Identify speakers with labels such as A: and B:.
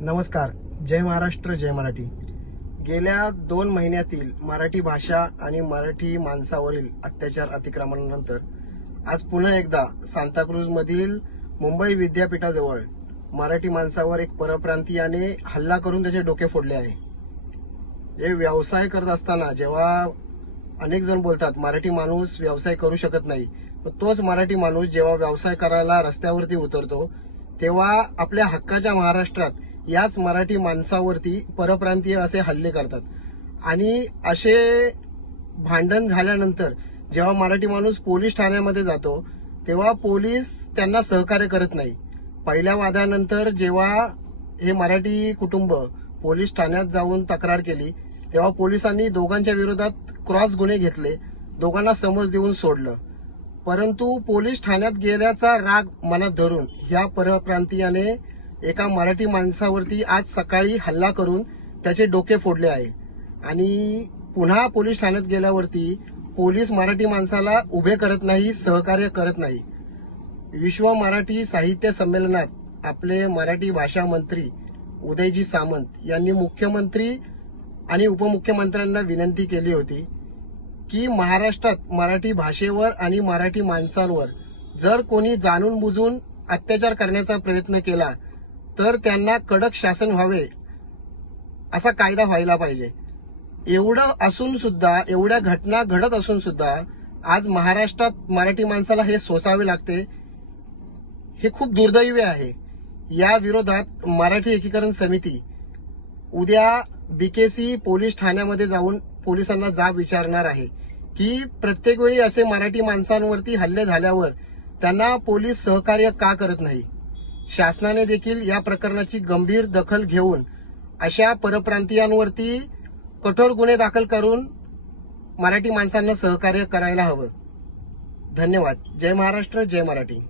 A: नमस्कार. जय महाराष्ट्र जय मराठी. गेल्या दोन महिन्यातील मराठी भाषा आणि मराठी माणसावरील अत्याचार अतिक्रमणानंतर आज पुन्हा एकदा सांताक्रूजमधील मुंबई विद्यापीठाजवळ मराठी माणसावर एक परप्रांतीयाने हल्ला करून त्याचे डोके फोडले आहे. हे व्यवसाय करत असताना जेव्हा अनेक जण बोलतात मराठी माणूस व्यवसाय करू शकत नाही. तोच मराठी माणूस जेव्हा व्यवसाय करायला रस्त्यावरती उतरतो तेव्हा आपल्या हक्काच्या महाराष्ट्रात याच मराठी माणसावरती परप्रांतीय असे हल्ले करतात. आणि असे भांडण झाल्यानंतर जेव्हा मराठी माणूस पोलीस ठाण्यामध्ये जातो तेव्हा पोलीस त्यांना सहकार्य करत नाही. पहिल्या वादानंतर जेव्हा हे मराठी कुटुंब पोलीस ठाण्यात जाऊन तक्रार केली तेव्हा पोलिसांनी दोघांच्या विरोधात क्रॉस गुन्हे घेतले दोघांना समज देऊन सोडलं. परंतु पोलीस ठाण्यात गेल्याचा राग मनात धरून ह्या परप्रांतीयाने एका मराठी माणसावरती आज सकाळी हल्ला करून त्याचे डोके फोडले आहे. आणि पुन्हा पोलीस ठाण्यात गेल्यावरती पोलीस मराठी माणसाला उभे करत नाही सहकार्य करत नाही. विश्व मराठी साहित्य संमेलनात आपले मराठी भाषा मंत्री उदयजी सामंत यांनी मुख्यमंत्री आणि उपमुख्यमंत्र्यांना विनंती केली होती की महाराष्ट्रात मराठी भाषेवर आणि मराठी माणसांवर जर कोणी जाणून बुजून अत्याचार करण्याचा प्रयत्न केला तर त्यांना कडक शासन व्हावे असा कायदा व्हायला पाहिजे. एवढं असून सुद्धा एवढ्या घटना घडत असून सुद्धा आज महाराष्ट्रात मराठी माणसाला हे सोसावे लागते हे खूप दुर्दैवी आहे. या विरोधात मराठी एकीकरण समिती उद्या बीकेसी पोलीस ठाण्यामध्ये जाऊन पोलिसांना जाब विचारणार आहे की प्रत्येक वेळी असे मराठी माणसांवरती हल्ले झाल्यावर त्यांना पोलीस सहकार्य का करत नाही? शासनाने देखील या प्रकरणाची गंभीर दखल घेऊन अशा परप्रांतीयांवरती कठोर गुन्हे दाखल करून मराठी माणसांना सहकार्य करायला हवं. धन्यवाद. जय महाराष्ट्र जय मराठी.